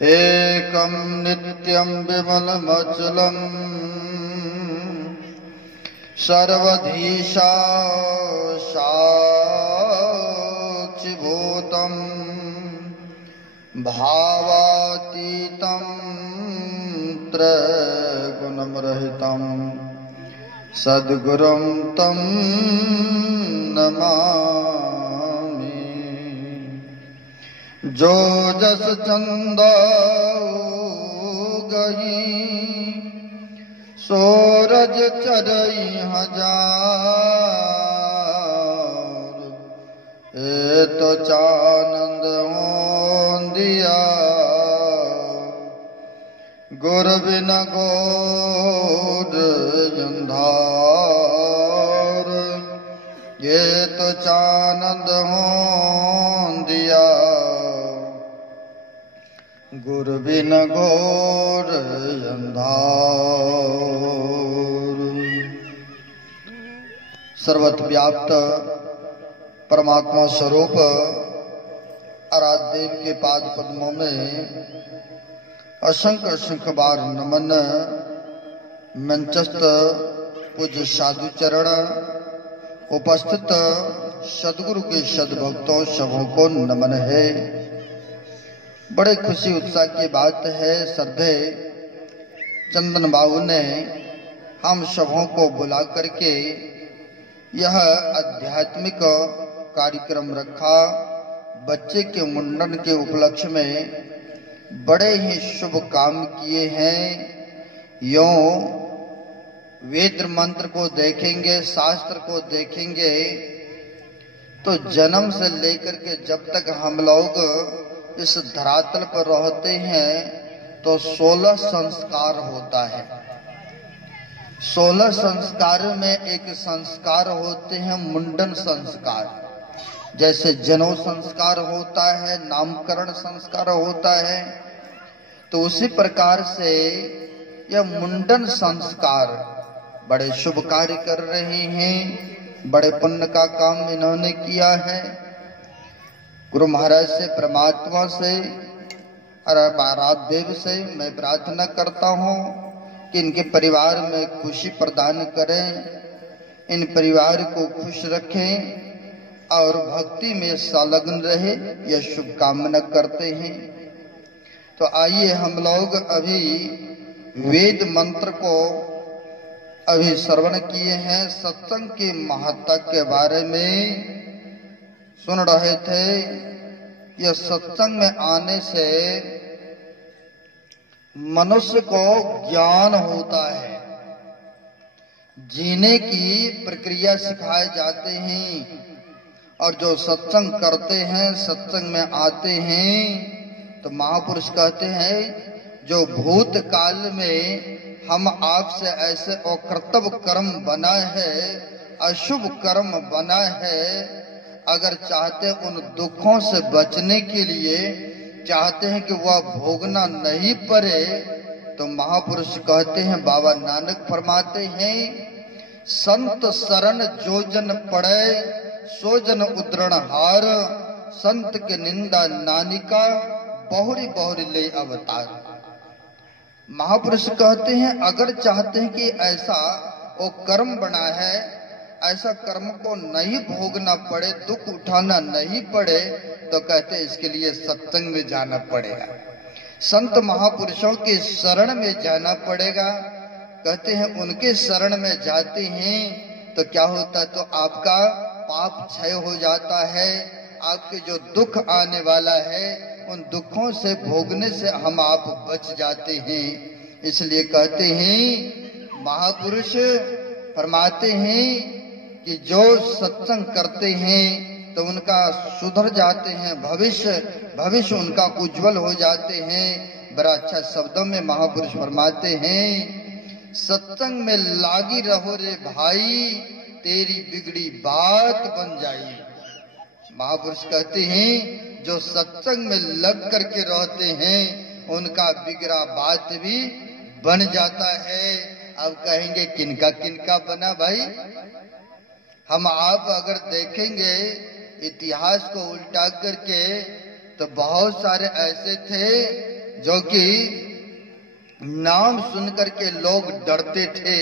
एकं नित्यं विमलमचलं सर्वधी साक्षिभूतं भावातीतं त्रैगुणरहितं सद्गुरुं तं नमामि। जो जस चंदा गही सूरज चरई हजार, ए तो चानंद दिया गुर बिन गोद अंधार, ये तो चानंद दिया गुर बिन घोर अंधार। सर्वत्र व्याप्त परमात्मा स्वरूप आराध्य देव के पाद पद्मों में असंख्य असंख्य बार नमन। मंचस्थ पूज्य साधु चरण, उपस्थित सदगुरु के सदभक्तों सबों को नमन है। बड़े खुशी उत्साह की बात है, श्रद्धे चंदन बाबू ने हम सबों को बुला करके यह आध्यात्मिक कार्यक्रम रखा। बच्चे के मुंडन के उपलक्ष्य में बड़े ही शुभ काम किए हैं। यों वेद मंत्र को देखेंगे, शास्त्र को देखेंगे तो जन्म से लेकर के जब तक हम लोग इस धरातल पर रहते हैं तो 16 संस्कार होता है। 16 संस्कार में एक संस्कार होते हैं मुंडन संस्कार। जैसे जनेऊ संस्कार होता है, नामकरण संस्कार होता है, तो उसी प्रकार से यह मुंडन संस्कार बड़े शुभ कार्य कर रहे हैं। बड़े पुण्य का काम इन्होंने किया है। गुरु महाराज से, परमात्मा से और आराध्य देव से मैं प्रार्थना करता हूँ कि इनके परिवार में खुशी प्रदान करें, इन परिवार को खुश रखें और भक्ति में संलग्न रहे, यह शुभकामना करते हैं। तो आइए हम लोग अभी वेद मंत्र को अभी श्रवण किए हैं। सत्संग के महत्व के बारे में सुन रहे थे। यह सत्संग में आने से मनुष्य को ज्ञान होता है, जीने की प्रक्रिया सिखाए जाते हैं। और जो सत्संग करते हैं, सत्संग में आते हैं, तो महापुरुष कहते हैं जो भूतकाल में हम आपसे ऐसे अकर्तव्य कर्म बना है, अशुभ कर्म बना है, अगर चाहते उन दुखों से बचने के लिए चाहते हैं कि वह भोगना नहीं पड़े, तो महापुरुष कहते हैं, बाबा नानक फरमाते हैं, संत शरण जो जन पड़े सो जन उद्रण हार, संत के निंदा नानिका बहुरी बहुरी ले अवतार। महापुरुष कहते हैं अगर चाहते हैं कि ऐसा वो कर्म बना है, ऐसा कर्म को नहीं भोगना पड़े, दुख उठाना नहीं पड़े, तो कहते हैं इसके लिए सत्संग में जाना पड़ेगा, संत महापुरुषों के शरण में जाना पड़ेगा। कहते हैं उनके शरण में जाते हैं तो क्या होता है, तो आपका पाप क्षय हो जाता है, आपके जो दुख आने वाला है उन दुखों से भोगने से हम आप बच जाते हैं। इसलिए कहते हैं महापुरुष फरमाते हैं कि जो सत्संग करते हैं तो उनका सुधर जाते हैं, भविष्य उनका उज्जवल हो जाते हैं। बड़ा अच्छा शब्दों में महापुरुष फरमाते हैं, सत्संग में लागी रहो रे भाई, तेरी बिगड़ी बात बन जाई। महापुरुष कहते हैं जो सत्संग में लग करके रहते हैं उनका बिगड़ा बात भी बन जाता है। अब कहेंगे किनका किनका बना भाई? हम आप अगर देखेंगे इतिहास को उल्टा करके तो बहुत सारे ऐसे थे जो कि नाम सुनकर के लोग डरते थे,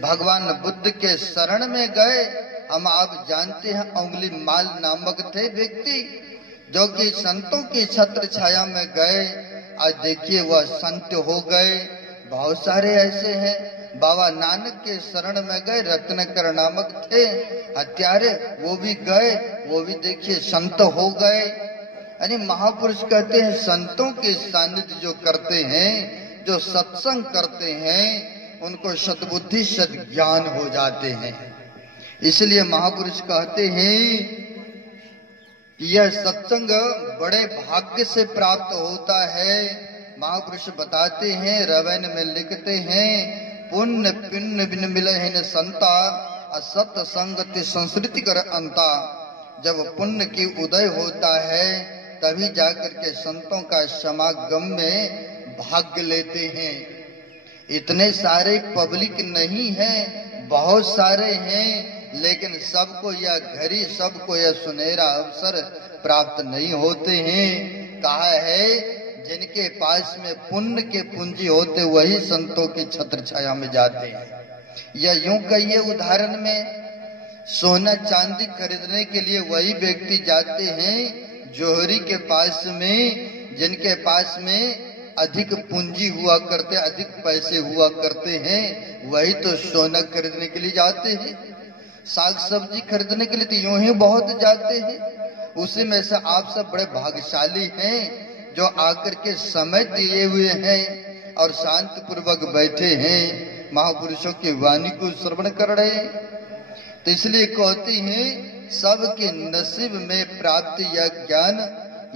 भगवान बुद्ध के शरण में गए। हम आप जानते हैं उंगली माल नामक थे व्यक्ति, जो कि संतों की छत्र छाया में गए। आज देखिए वह संत हो गए। बहुत सारे ऐसे हैं, बाबा नानक के शरण में गए, रत्नाकर नामक थे हत्यारे, वो भी गए, वो भी देखिए संत हो गए। यानी महापुरुष कहते हैं संतों के सानिध्य जो करते हैं, जो सत्संग करते हैं, उनको सद्बुद्धि सद्ज्ञान हो जाते हैं। इसलिए महापुरुष कहते हैं कि यह सत्संग बड़े भाग्य से प्राप्त होता है। महापुरुष बताते हैं, रामायण में लिखते हैं, पुण्य पिण्य बिन मिलहि न संता, असत संगति संस्कृति कर अंता। जब पुण्य की उदय होता है तभी जाकर के संतों का समागम में भाग लेते हैं। इतने सारे पब्लिक नहीं है, बहुत सारे हैं, लेकिन सबको यह घड़ी, सबको यह सुनहरा अवसर प्राप्त नहीं होते हैं। कहा है जिनके पास में पुण्य के पूंजी होते वही संतों की छत्र छाया में जाते हैं। या यूं कहिए उदाहरण में, सोना चांदी खरीदने के लिए वही व्यक्ति जाते हैं जोहरी के पास में, जिनके पास में अधिक पूंजी हुआ करते, अधिक पैसे हुआ करते हैं, वही तो सोना खरीदने के लिए जाते हैं। साग सब्जी खरीदने के लिए तो यूं ही बहुत जाते हैं। उसी में से आप सब बड़े भाग्यशाली हैं जो आकर के समय दिए हुए हैं और शांति पूर्वक बैठे हैं, महापुरुषों की वाणी को श्रवण कर रहे हैं। तो इसलिए कहती हैं सबके नसीब में प्राप्ति या ज्ञान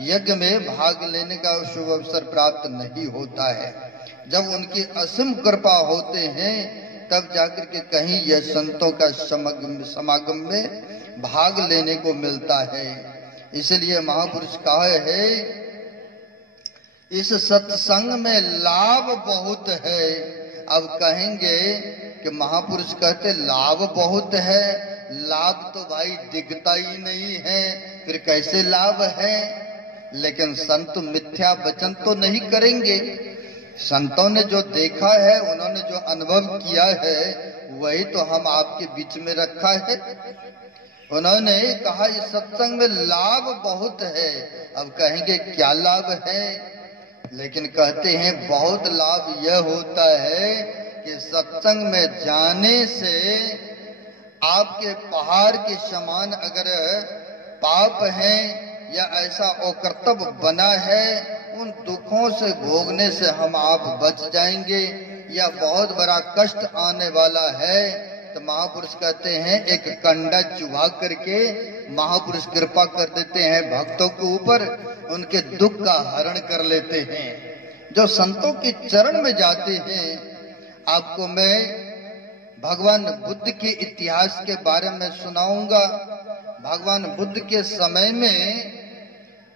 यज्ञ में भाग लेने का शुभ अवसर प्राप्त नहीं होता है। जब उनकी असीम कृपा होते हैं तब जाकर के कहीं यह संतों का समागम में भाग लेने को मिलता है। इसलिए महापुरुष कहा है इस सत्संग में लाभ बहुत है। अब कहेंगे कि महापुरुष कहते लाभ बहुत है, लाभ तो भाई दिखता ही नहीं है, फिर कैसे लाभ है? लेकिन संत मिथ्या वचन तो नहीं करेंगे। संतों ने जो देखा है, उन्होंने जो अनुभव किया है, वही तो हम आपके बीच में रखा है। उन्होंने कहा इस सत्संग में लाभ बहुत है। अब कहेंगे क्या लाभ है? लेकिन कहते हैं बहुत लाभ यह होता है कि सत्संग में जाने से आपके पहाड़ के समान अगर पाप है या ऐसा अकर्तव्य बना है, उन दुखों से भोगने से हम आप बच जाएंगे। या बहुत बड़ा कष्ट आने वाला है तो महापुरुष कहते हैं एक कंडा चुभा करके महापुरुष कृपा कर देते हैं भक्तों के ऊपर, उनके दुख का हरण कर लेते हैं। जो संतों के चरण में जाते हैं, आपको मैं भगवान बुद्ध के इतिहास के बारे में सुनाऊंगा। भगवान बुद्ध के समय में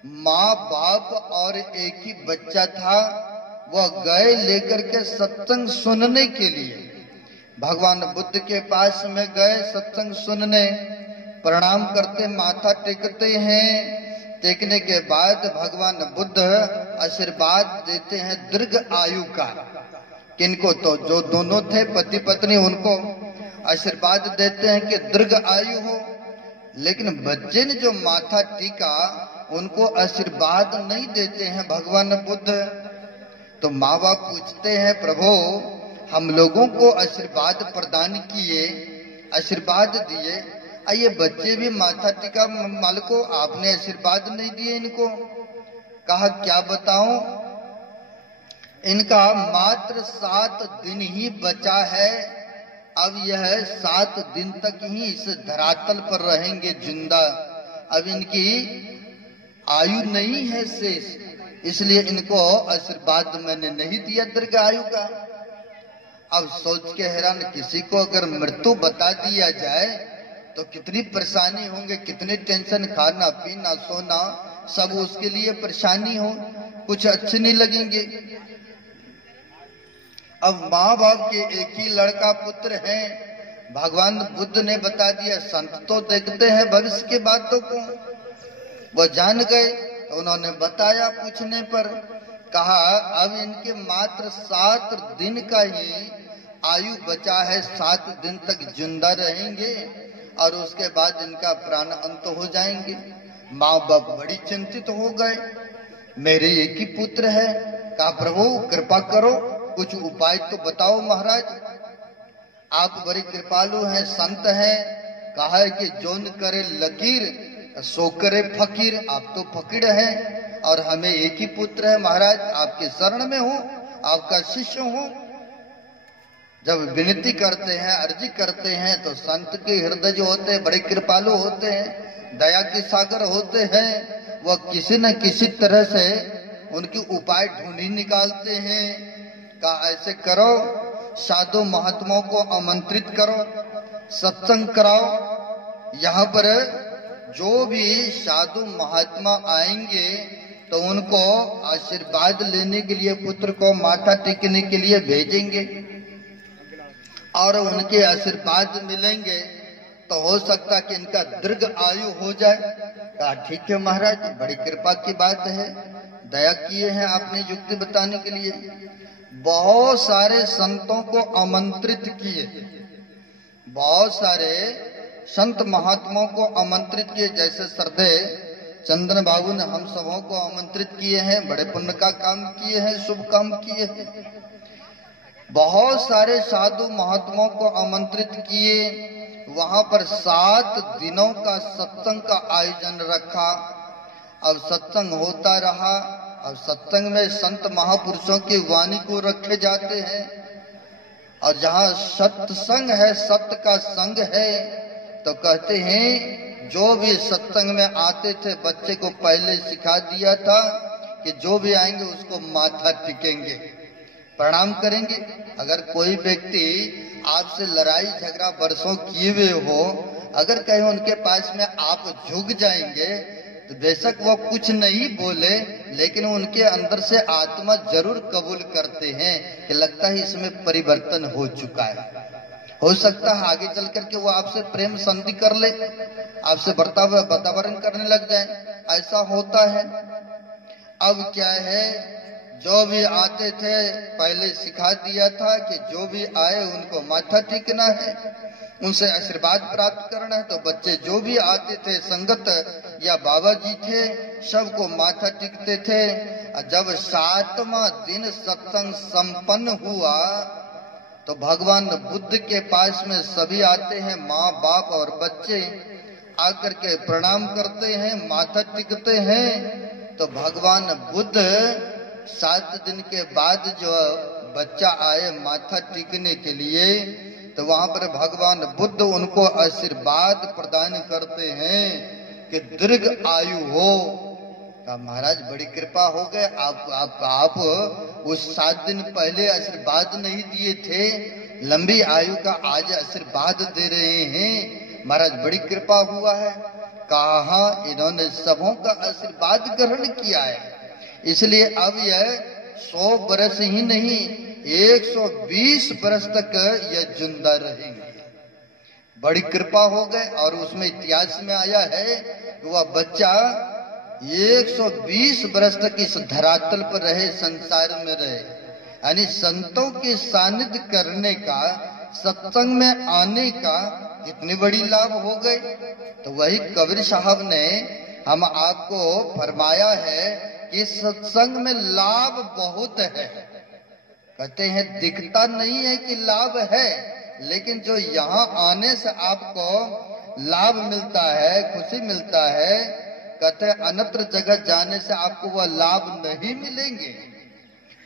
माँ बाप और एक ही बच्चा था, वह गए लेकर के सत्संग सुनने के लिए। भगवान बुद्ध के पास में गए सत्संग सुनने, प्रणाम करते, माथा टेकते हैं। टेकने के बाद भगवान बुद्ध आशीर्वाद देते हैं दीर्घ आयु का। किनको? तो जो दोनों थे पति पत्नी, उनको आशीर्वाद देते हैं कि दीर्घ आयु हो। लेकिन बच्चे ने जो माथा टीका, उनको आशीर्वाद नहीं देते हैं भगवान बुद्ध। तो माँ बाप पूछते हैं प्रभु हम लोगों को आशीर्वाद प्रदान किए, आशीर्वाद दिए, ये बच्चे भी माथा टीका मालिको, आपने आशीर्वाद नहीं दिए इनको। कहा क्या बताऊं, इनका मात्र 7 दिन ही बचा है। अब यह 7 दिन तक ही इस धरातल पर रहेंगे जिंदा। अब इनकी आयु नहीं है शेष, इसलिए इनको आशीर्वाद मैंने नहीं दिया दीर्घ आयु का। अब सोच के हैरान, किसी को अगर मृत्यु बता दिया जाए तो कितनी परेशानी होंगे, कितने टेंशन, खाना पीना सोना सब उसके लिए परेशानी हो, कुछ अच्छे नहीं लगेंगे। अब माँ बाप के एक ही लड़का पुत्र है, भगवान बुद्ध ने बता दिया। संत तो देखते हैं भविष्य की बातों को, वह जान गए। तो उन्होंने बताया पूछने पर कहा अब इनके मात्र 7 दिन का ही आयु बचा है, 7 दिन तक जिंदा रहेंगे और उसके बाद इनका प्राण अंत हो जाएंगे। माँ बाप बड़ी चिंतित हो गए, मेरे एक ही पुत्र है। कहा प्रभु कृपा करो, कुछ उपाय तो बताओ महाराज, आप बड़े कृपालु हैं, संत हैं। कहा है कि जोन करे लकीर सो करे फकीर, आप तो फकीर हैं और हमें एक ही पुत्र है महाराज, आपके शरण में हूं, आपका शिष्य हूं। जब विनती करते हैं, अर्जी करते हैं तो संत के हृदय जो होते हैं बड़े कृपालु होते हैं, दया के सागर होते हैं, वह किसी न किसी तरह से उनकी उपाय ढूंढी निकालते हैं। कहा ऐसे करो, साधु महात्माओं को आमंत्रित करो, सत्संग कराओ। यहाँ पर जो भी साधु महात्मा आएंगे तो उनको आशीर्वाद लेने के लिए, पुत्र को माथा टेकने के लिए भेजेंगे और उनके आशीर्वाद मिलेंगे तो हो सकता है कि इनका दीर्घ आयु हो जाए। कहा ठीक है महाराज, बड़ी कृपा की बात है, दया किए हैं आपने युक्ति बताने के लिए। बहुत सारे संतों को आमंत्रित किए, बहुत सारे संत महात्माओं को आमंत्रित किए, जैसे श्रद्धे चंदन बाबू ने हम सबों को आमंत्रित किए हैं, बड़े पुण्य का काम किए हैं, शुभ काम किए हैं। बहुत सारे साधु महात्माओं को आमंत्रित किए, वहां पर 7 दिनों का सत्संग का आयोजन रखा। अब सत्संग होता रहा, अब सत्संग में संत महापुरुषों की वाणी को रखे जाते हैं और जहाँ सत्संग है, सत्य का संग है, तो कहते हैं जो भी सत्संग में आते थे बच्चे को पहले सिखा दिया था कि जो भी आएंगे उसको माथा टिकेंगे, प्रणाम करेंगे। अगर कोई व्यक्ति आपसे लड़ाई झगड़ा वर्षों किए हुए हो, अगर कहीं उनके पास में आप झुक जाएंगे तो बेशक वो कुछ नहीं बोले, लेकिन उनके अंदर से आत्मा जरूर कबूल करते हैं कि लगता है इसमें परिवर्तन हो चुका है। हो सकता है आगे चल करके वो आपसे प्रेम संधि कर ले, आपसे वातावरण करने लग जाए, ऐसा होता है। अब क्या है, जो भी आते थे पहले सिखा दिया था कि जो भी आए उनको माथा टेकना है, उनसे आशीर्वाद प्राप्त करना है। तो बच्चे जो भी आते थे, संगत या बाबा जी थे, सबको माथा टेकते थे। जब 7वां दिन सत्संग संपन्न हुआ तो भगवान बुद्ध के पास में सभी आते हैं, माँ बाप और बच्चे आकर के प्रणाम करते हैं, माथा टेकते हैं। तो भगवान बुद्ध 7 दिन के बाद जो बच्चा आए माथा टेकने के लिए, तो वहां पर भगवान बुद्ध उनको आशीर्वाद प्रदान करते हैं कि दीर्घ आयु हो। कहा महाराज बड़ी कृपा हो गए, आप उस 7 दिन पहले आशीर्वाद नहीं दिए थे, लंबी आयु का आज आशीर्वाद दे रहे हैं, महाराज बड़ी कृपा हुआ है। कहा इन्होंने सबों का आशीर्वाद ग्रहण किया है, इसलिए अब यह 100 बरस ही नहीं 120 बरस तक यह जिंदा रहेंगे। बड़ी कृपा हो गए। और उसमें इतिहास में आया है कि वह बच्चा 120 बरस तक इस धरातल पर रहे, संसार में रहे, यानी संतों के सानिध्य करने का, सत्संग में आने का कितनी बड़ी लाभ हो गए। तो वही कबीर साहब ने हम आपको फरमाया है कि सत्संग में लाभ बहुत है। कहते हैं दिखता नहीं है कि लाभ है, लेकिन जो यहाँ आने से आपको लाभ मिलता है, खुशी मिलता है, कहते हैं अन्यत्र जगह जाने से आपको वह लाभ नहीं मिलेंगे,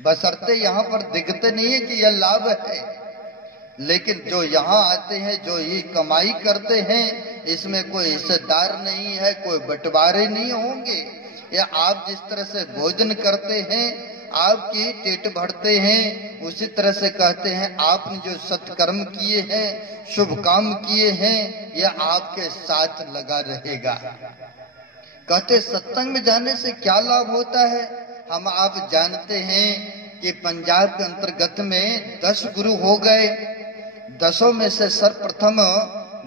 बशर्ते यहाँ पर दिखते नहीं है कि यह लाभ है। लेकिन जो यहाँ आते हैं, जो ये कमाई करते हैं, इसमें कोई हिस्सेदार नहीं है, कोई बंटवारे नहीं होंगे। या आप जिस तरह से भोजन करते हैं, आपकी पेट भरते हैं, उसी तरह से कहते हैं आपने जो सत्कर्म किए हैं, शुभ काम किए हैं, यह आपके साथ लगा रहेगा। कहते सत्संग में जाने से क्या लाभ होता है। हम आप जानते हैं कि पंजाब के अंतर्गत में 10 गुरु हो गए। 10 में से सर्वप्रथम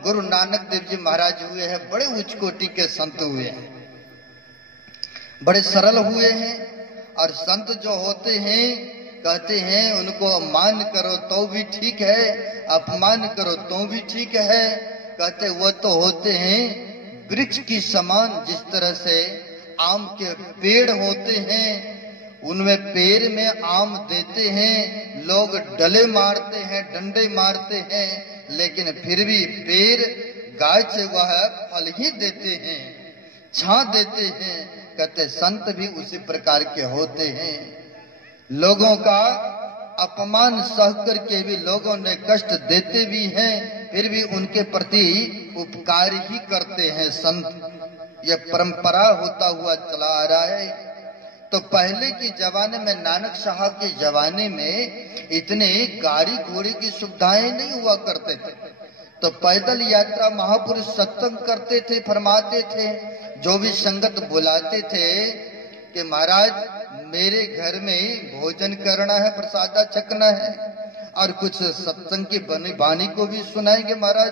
गुरु नानक देव जी महाराज हुए हैं, बड़े उच्च कोटि के संत हुए हैं, बड़े सरल हुए हैं। और संत जो होते हैं कहते हैं उनको मान करो तो भी ठीक है, अपमान करो तो भी ठीक है। कहते वो तो होते हैं वृक्ष की समान, जिस तरह से आम के पेड़ होते हैं, उनमें पेड़ में आम देते हैं, लोग डले मारते हैं, डंडे मारते हैं, लेकिन फिर भी पेड़ गाय से वह फल ही देते हैं, छां देते हैं। कहते संत भी उसी प्रकार के होते हैं। लोगों का अपमान सह करके भी लोगों ने कष्ट देते भी हैं, फिर भी उनके प्रति उपकार ही करते हैं संत। यह परंपरा होता हुआ चला आ रहा है। तो पहले के जमाने में, नानक साहब के जमाने में इतने गाड़ी घोड़े की सुविधाएं नहीं हुआ करते थे, तो पैदल यात्रा महापुरुष सत्संग करते थे, फरमाते थे। जो भी संगत बुलाते थे कि महाराज मेरे घर में भोजन करना है, प्रसादा छकना है, और कुछ सत्संग की वाणी को भी सुनाएंगे महाराज,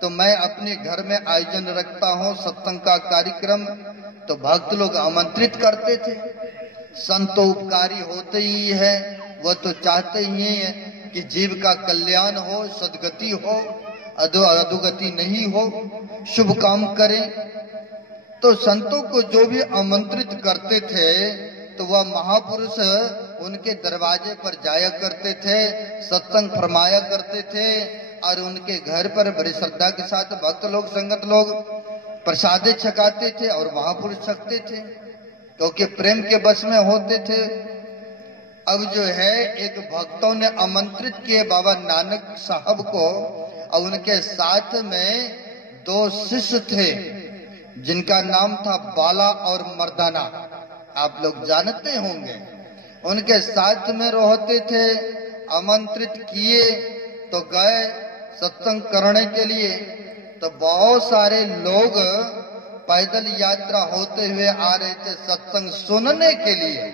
तो मैं अपने घर में आयोजन रखता हूँ सत्संग का कार्यक्रम। तो भक्त लोग आमंत्रित करते थे। संत तो उपकारी होते ही है, वो तो चाहते ही है कि जीव का कल्याण हो, सदगति हो, अधोगति नहीं हो, शुभ काम करें। तो संतों को जो भी आमंत्रित करते थे तो वह महापुरुष उनके दरवाजे पर जाया करते थे, सत्संग फरमाया करते थे, और उनके घर पर बड़ी श्रद्धा के साथ भक्त लोग, संगत लोग प्रसादे छकाते थे और महापुरुष छकते थे, क्योंकि प्रेम के बस में होते थे। अब जो है एक भक्तों ने आमंत्रित किए बाबा नानक साहब को, और उनके साथ में 2 शिष्य थे जिनका नाम था बाला और मर्दाना, आप लोग जानते होंगे। उनके साथ में रहते थे, आमंत्रित किए तो गए सत्संग करने के लिए। तो बहुत सारे लोग पैदल यात्रा होते हुए आ रहे थे सत्संग सुनने के लिए।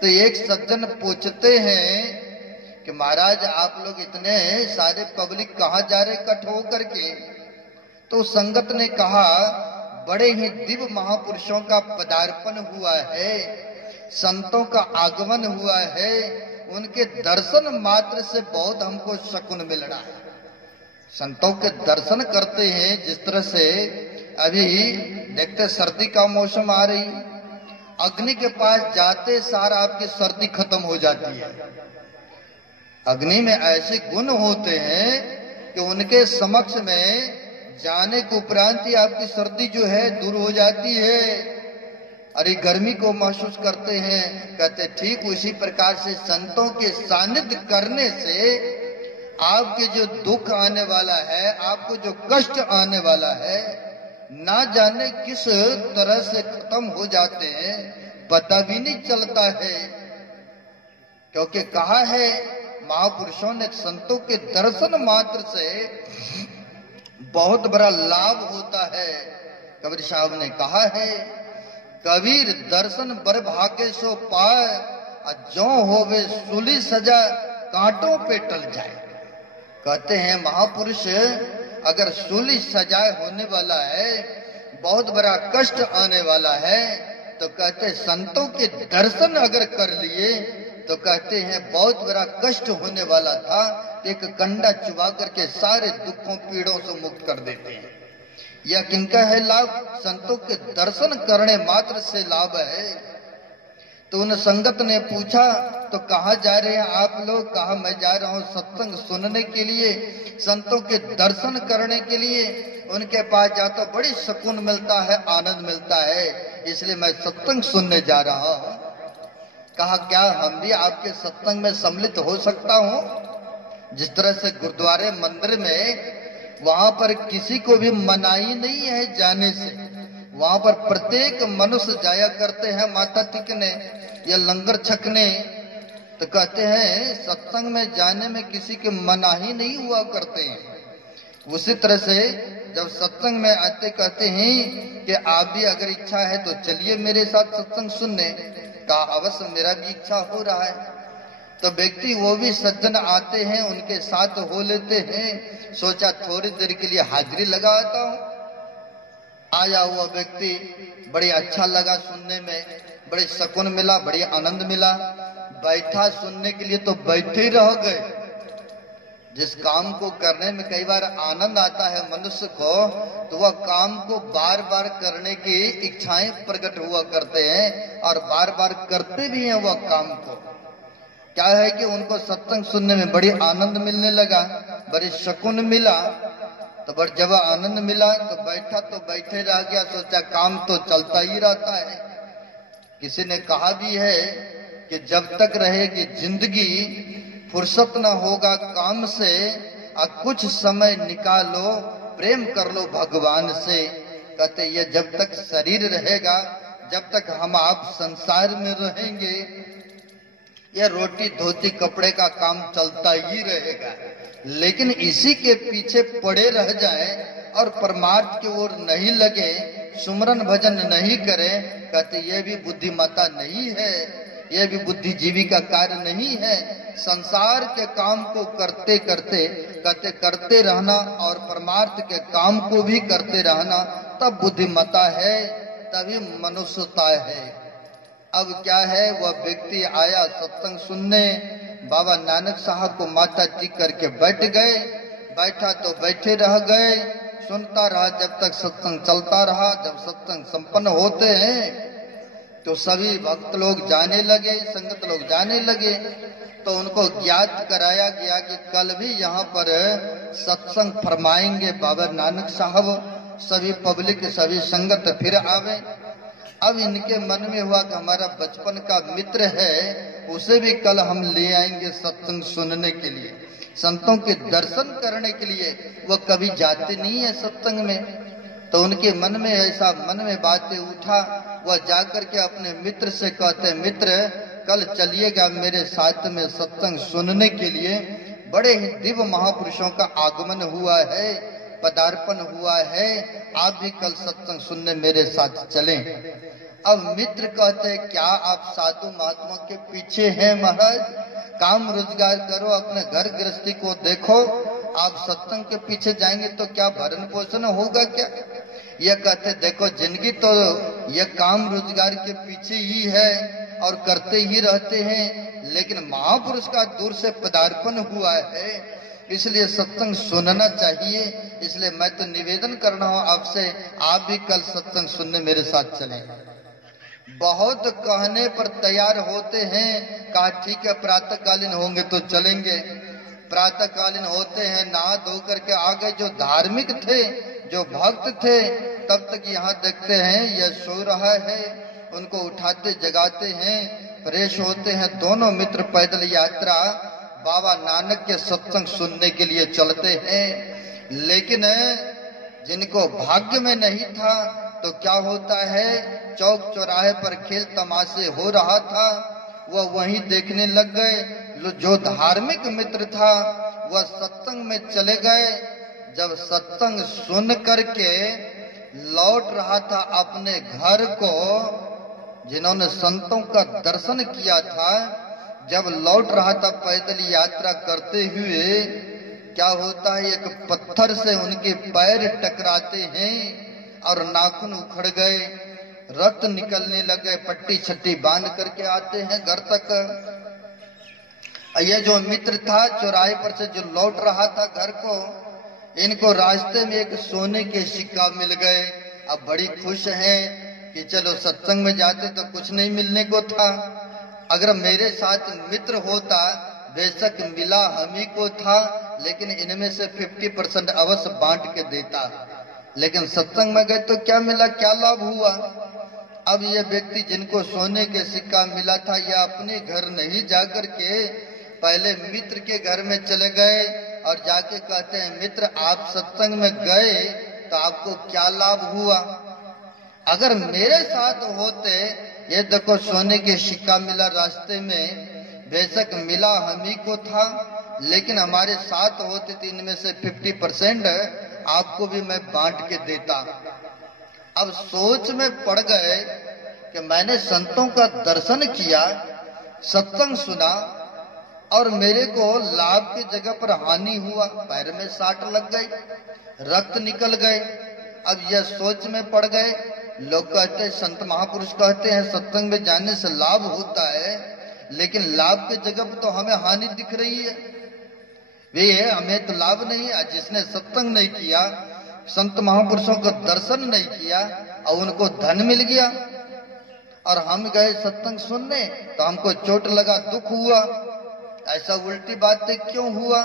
तो एक सज्जन पूछते हैं कि महाराज आप लोग इतने सारे पब्लिक कहाँ जा रहे इकट्ठ होकर के? तो संगत ने कहा बड़े ही दिव्य महापुरुषों का पदार्पण हुआ है, संतों का आगमन हुआ है, उनके दर्शन मात्र से बहुत हमको सुकून मिल रहा है। संतों के दर्शन करते हैं, जिस तरह से अभी देखते सर्दी का मौसम आ रही, अग्नि के पास जाते सार आपकी सर्दी खत्म हो जाती है। अग्नि में ऐसे गुण होते हैं कि उनके समक्ष में जाने के उपरांत ही आपकी सर्दी जो है दूर हो जाती है। अरे गर्मी को महसूस करते हैं, कहते ठीक उसी प्रकार से संतों के सानिध्य करने से आपके जो दुख आने वाला है, आपको जो कष्ट आने वाला है, ना जाने किस तरह से खत्म हो जाते हैं, पता भी नहीं चलता है। क्योंकि कहा है महापुरुषों ने संतों के दर्शन मात्र से बहुत बड़ा लाभ होता है। कबीर साहब ने कहा है कबीर दर्शन बर भागे सो पाए, जो होवे सूली सजा कांटों पे टल जाए। कहते हैं महापुरुष अगर सूली सजाए होने वाला है, बहुत बड़ा कष्ट आने वाला है, तो कहते संतों के दर्शन अगर कर लिए तो कहते हैं बहुत बड़ा कष्ट होने वाला था, एक कंडा चुबा करके सारे दुखों पीड़ों से मुक्त कर देते हैं। यह किनका है लाभ? संतों के दर्शन करने मात्र से लाभ है। तो उन संगत ने पूछा तो कहाँ जा रहे हैं आप लोग? कहा मैं जा रहा हूँ सत्संग सुनने के लिए, संतों के दर्शन करने के लिए। उनके पास जाता बड़ी सुकून मिलता है, आनंद मिलता है, इसलिए मैं सत्संग सुनने जा रहा हूँ। कहा क्या हम भी आपके सत्संग में सम्मिलित हो सकता हूँ? जिस तरह से गुरुद्वारे मंदिर में वहां पर किसी को भी मनाही नहीं है जाने से, वहां पर प्रत्येक मनुष्य जाया करते हैं माथा टिकने या लंगर छकने। तो कहते हैं सत्संग में जाने में किसी के मनाही नहीं हुआ करते हैं। उसी तरह से जब सत्संग में आते कहते हैं कि आप भी अगर इच्छा है तो चलिए मेरे साथ सत्संग सुनने। कहा अवश्य मेरा भी इच्छा हो रहा है। तो व्यक्ति वो भी सज्जन आते हैं, उनके साथ हो लेते हैं। सोचा थोड़ी देर के लिए हाजिरी लगाता हूँ। आया हुआ व्यक्ति बड़ी अच्छा लगा सुनने में, बड़े सुकून मिला, बड़ी आनंद मिला। बैठा सुनने के लिए तो बैठे ही रह गए। जिस काम को करने में कई बार आनंद आता है मनुष्य को, तो वह काम को बार बार करने की इच्छाएं प्रकट हुआ करते हैं और बार बार करते भी हैं वह काम को। क्या है कि उनको सत्संग सुनने में बड़ी आनंद मिलने लगा, बड़ी सुकून मिला। तो बड़ जब आनंद मिला तो बैठा तो बैठे रह गया, सोचा काम तो चलता ही रहता है। किसी ने कहा भी है कि जब तक रहेगी जिंदगी फुर्सत न होगा काम से, कुछ समय निकालो प्रेम कर लो भगवान से। कहते ये जब तक शरीर रहेगा, जब तक हम आप संसार में रहेंगे, ये रोटी धोती कपड़े का काम चलता ही रहेगा। लेकिन इसी के पीछे पड़े रह जाए और परमार्थ की ओर नहीं लगे, सुमरन भजन नहीं करें, कहते ये भी बुद्धिमत्ता नहीं है, यह भी बुद्धिजीवी का कार्य नहीं है। संसार के काम को करते करते कहते करते रहना और परमार्थ के काम को भी करते रहना, तब बुद्धिमत्ता है, तभी मनुष्यता है। अब क्या है, वह व्यक्ति आया सत्संग सुनने, बाबा नानक साहब को माथा टेक करके बैठ गए। बैठा तो बैठे रह गए, सुनता रहा जब तक सत्संग चलता रहा। जब सत्संग संपन्न होते हैं तो सभी भक्त लोग जाने लगे, संगत लोग जाने लगे। तो उनको ज्ञात कराया गया कि कल भी यहाँ पर सत्संग फरमाएंगे बाबा नानक साहब। सभी पब्लिक, सभी संगत फिर आवे। अब इनके मन में हुआ कि हमारा बचपन का मित्र है, उसे भी कल हम ले आएंगे सत्संग सुनने के लिए, संतों के दर्शन करने के लिए। वह कभी जाते नहीं है सत्संग में। तो उनके मन में ऐसा मन में बातें उठा। वह जाकर के अपने मित्र से कहते, मित्र कल चलिएगा मेरे साथ में सत्संग सुनने के लिए। बड़े ही दिव्य महापुरुषों का आगमन हुआ है, पदार्पण हुआ है, आप भी कल सत्संग सुनने मेरे साथ चलें। अब मित्र कहते, क्या आप साधु महात्मा के पीछे हैं महाराज? काम रोजगार करो, अपने घर गृहस्थी को देखो। आप सत्संग के पीछे जाएंगे तो क्या भरण पोषण होगा क्या? यह कहते, देखो जिंदगी तो यह काम रोजगार के पीछे ही है और करते ही रहते हैं, लेकिन महापुरुष का दूर से पदार्पण हुआ है, इसलिए सत्संग सुनना चाहिए। इसलिए मैं तो निवेदन कर रहा हूँ आपसे, आप भी कल सत्संग सुनने मेरे साथ चलें। बहुत कहने पर तैयार होते हैं, कहा ठीक है प्रातःकालीन होंगे तो चलेंगे। प्रातःकालीन होते हैं, नहा धो करके आ गए। जो धार्मिक थे, जो भक्त थे, तब तक यहाँ देखते हैं यह सो रहा है, उनको उठाते जगाते हैं, फ्रेश होते हैं। दोनों मित्र पैदल यात्रा बाबा नानक के सत्संग सुनने के लिए चलते हैं। लेकिन जिनको भाग्य में नहीं था तो क्या होता है, चौक चौराहे पर खेल तमाशे हो रहा था, वह वहीं देखने लग गए। जो धार्मिक मित्र था वह सत्संग में चले गए। जब सत्संग सुन करके लौट रहा था अपने घर को, जिन्होंने संतों का दर्शन किया था, जब लौट रहा था पैदल यात्रा करते हुए, क्या होता है, एक पत्थर से उनके पैर टकराते हैं और नाखून उखड़ गए, रक्त निकलने लगे। पट्टी छट्टी बांध करके आते हैं घर तक। ये जो मित्र था चौराहे पर से जो लौट रहा था घर को, इनको रास्ते में एक सोने के सिक्का मिल गए। अब बड़ी खुश हैं कि चलो सत्संग में जाते तो कुछ नहीं मिलने को था, अगर मेरे साथ मित्र होता बेशक मिला हम ही को था, लेकिन इनमें से 50% अवश्य बांट के देता। लेकिन सत्संग में गए तो क्या मिला, क्या लाभ हुआ? अब ये व्यक्ति जिनको सोने के सिक्का मिला था, यह अपने घर नहीं जाकर के पहले मित्र के घर में चले गए और जाके कहते हैं, मित्र आप सत्संग में गए तो आपको क्या लाभ हुआ? अगर मेरे साथ होते, ये देखो सोने के सिक्का मिला रास्ते में, बेशक मिला हम ही को था, लेकिन हमारे साथ होते तो इनमें से 50% आपको भी मैं बांट के देता। अब सोच में पड़ गए कि मैंने संतों का दर्शन किया, सत्संग सुना और मेरे को लाभ की जगह पर हानि हुआ। पैर में साट लग गई, रक्त निकल गए, अब यह सोच में पड़ गए। लोग कहते हैं, संत महापुरुष कहते हैं सत्संग में जाने से लाभ होता है, लेकिन लाभ के जगह पर तो हमें हानि दिख रही है। वे हमें तो लाभ नहीं है। जिसने सत्संग नहीं किया, संत महापुरुषों को दर्शन नहीं किया और उनको धन मिल गया, और हम गए सत्संग सुनने तो हमको चोट लगा, दुख हुआ। ऐसा उल्टी बातें क्यों हुआ?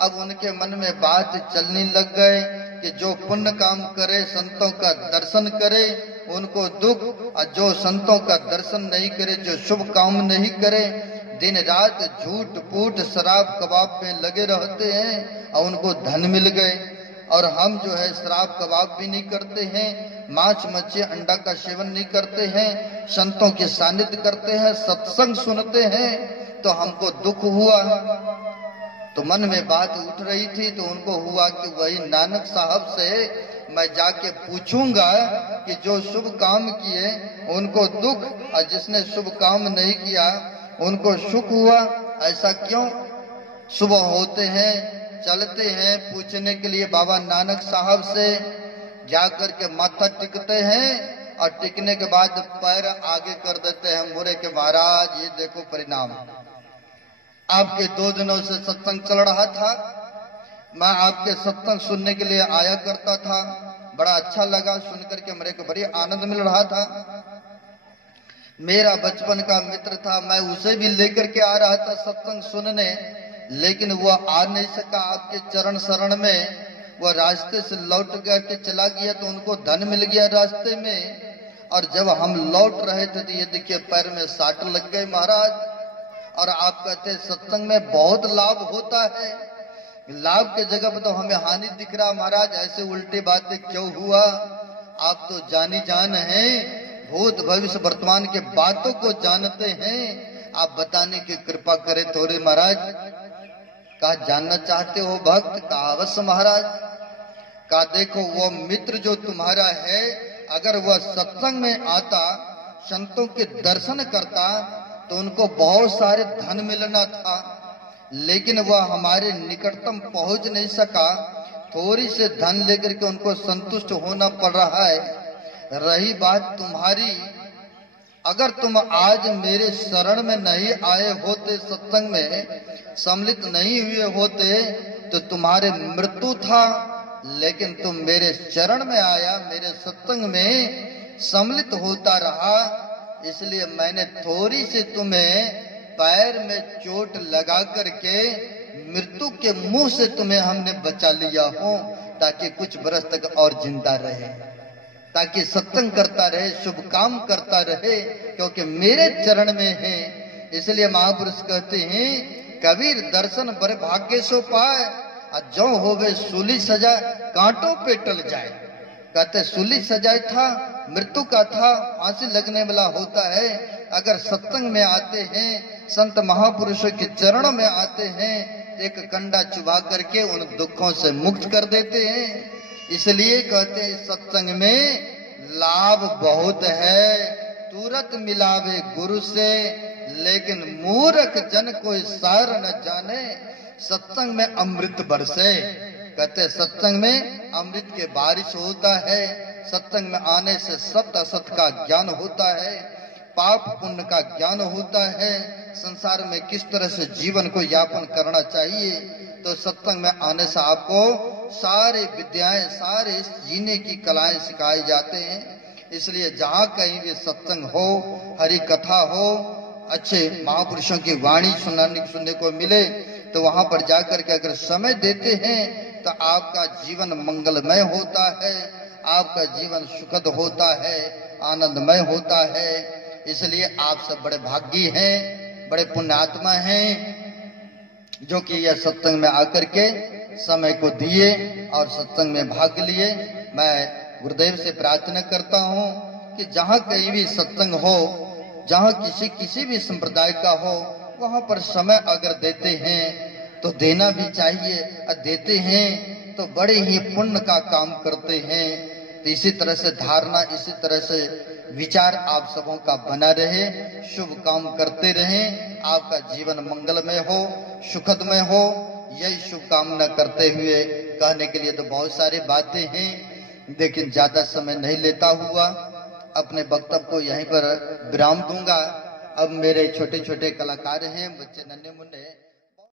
अब उनके मन में बात चलने लग गए कि जो पुण्य काम करे, संतों का दर्शन करे, उनको दुख, और जो संतों का दर्शन नहीं करे, जो शुभ काम नहीं करे, दिन रात झूठ फूट शराब कबाब में लगे रहते हैं और उनको धन मिल गए। और हम जो है शराब कबाब भी नहीं करते हैं, मांस मच्छी अंडा का सेवन नहीं करते हैं, संतों के सानिध्य करते हैं, सत्संग सुनते हैं, तो हमको दुख हुआ। तो मन में बात उठ रही थी, तो उनको हुआ कि वही नानक साहब से मैं जाके पूछूंगा कि जो शुभ काम किए उनको दुख, और जिसने शुभ काम नहीं किया उनको सुख हुआ। ऐसा क्यों? सुबह होते हैं, चलते हैं पूछने के लिए बाबा नानक साहब से, जाकर के माथा टिकते हैं और टिकने के बाद पैर आगे कर देते हैं मुड़े के, महाराज ये देखो परिणाम। आपके 2 दिनों से सत्संग चल रहा था, मैं आपके सत्संग सुनने के लिए आया करता था, बड़ा अच्छा लगा, सुनकर के मेरे को बड़ी आनंद मिल रहा था। मेरा बचपन का मित्र था, मैं उसे भी लेकर के आ रहा था सत्संग सुनने, लेकिन वह आ नहीं सका आपके चरण शरण में। वह रास्ते से लौट के चला गया, तो उनको धन मिल गया रास्ते में। और जब हम लौट रहे थे तो ये देखिए पैर में साट लग गए महाराज। और आप कहते सत्संग में बहुत लाभ होता है, लाभ के जगह पर तो हमें हानि दिख रहा। महाराज ऐसे उल्टी बातें क्यों हुआ? आप तो जानी जान हैं, भूत भविष्य वर्तमान के बातों को जानते हैं, आप बताने की कृपा करें थोड़े महाराज। कहा जानना चाहते हो भक्त? कहा अवश्य महाराज। कहा देखो वो मित्र जो तुम्हारा है, अगर वह सत्संग में आता, संतों के दर्शन करता, तो उनको बहुत सारे धन मिलना था, लेकिन वह हमारे निकटतम पहुंच नहीं सका। थोड़ी से धन लेकर के उनको संतुष्ट होना पड़ रहा है। रही बात तुम्हारी, अगर तुम आज मेरे शरण में नहीं आए होते, सत्संग में सम्मिलित नहीं हुए होते, तो तुम्हारे मृत्यु था। लेकिन तुम मेरे चरण में आया, मेरे सत्संग में सम्मिलित होता रहा, इसलिए मैंने थोड़ी सी तुम्हें पैर में चोट लगा करके मृत्यु के मुंह से तुम्हें हमने बचा लिया हो, ताकि कुछ बरस तक और जिंदा रहे, ताकि सत्संग करता रहे, शुभ काम करता रहे, क्योंकि मेरे चरण में है। इसलिए महापुरुष कहते हैं, कबीर दर्शन बड़े भाग्य सो पाए, और जो होवे सूली सजा कांटों पे टल जाए। कहते सूली सजाए था, मृत्यु का था, फांसी लगने वाला होता है। अगर सत्संग में आते हैं, संत महापुरुषों के चरणों में आते हैं, एक कंडा चुबा करके उन दुखों से मुक्त कर देते हैं। इसलिए कहते हैं सत्संग में लाभ बहुत है, तुरंत मिलावे गुरु से, लेकिन मूर्ख जन कोई सार न जाने, सत्संग में अमृत बरसे। कहते सत्संग में अमृत के बारिश होता है, सत्संग में आने से सत्य असत का ज्ञान होता है, पाप पुण्य का ज्ञान होता है, संसार में किस तरह से जीवन को यापन करना चाहिए। तो सत्संग में आने से आपको सारे विद्याएं, सारे जीने की कलाएं सिखाए जाते हैं। इसलिए जहाँ कहीं भी सत्संग हो, हरि कथा हो, अच्छे महापुरुषों की वाणी सुनने को मिले, तो वहां पर जाकर के अगर समय देते हैं, तो आपका जीवन मंगलमय होता है, आपका जीवन सुखद होता है, आनंदमय होता है। इसलिए आप सब बड़े भाग्यी हैं, बड़े पुण्यात्मा हैं, जो कि यह सत्संग में आकर के समय को दिए और सत्संग में भाग लिए। मैं गुरुदेव से प्रार्थना करता हूँ कि जहाँ कहीं भी सत्संग हो, जहाँ किसी भी संप्रदाय का हो, वहाँ पर समय अगर देते हैं तो देना भी चाहिए, और देते हैं तो बड़े ही पुण्य का काम करते हैं। तो इसी तरह से धारणा, इसी तरह से विचार आप सबों का बना रहे, शुभ काम करते रहें, आपका जीवन मंगलमय हो, सुखदमय हो, यही शुभकामना करते हुए कहने के लिए तो बहुत सारी बातें हैं, लेकिन ज्यादा समय नहीं लेता हुआ अपने वक्तव्य को यहीं पर विराम दूंगा। अब मेरे छोटे छोटे कलाकार हैं, बच्चे नन्हे मुन्ने,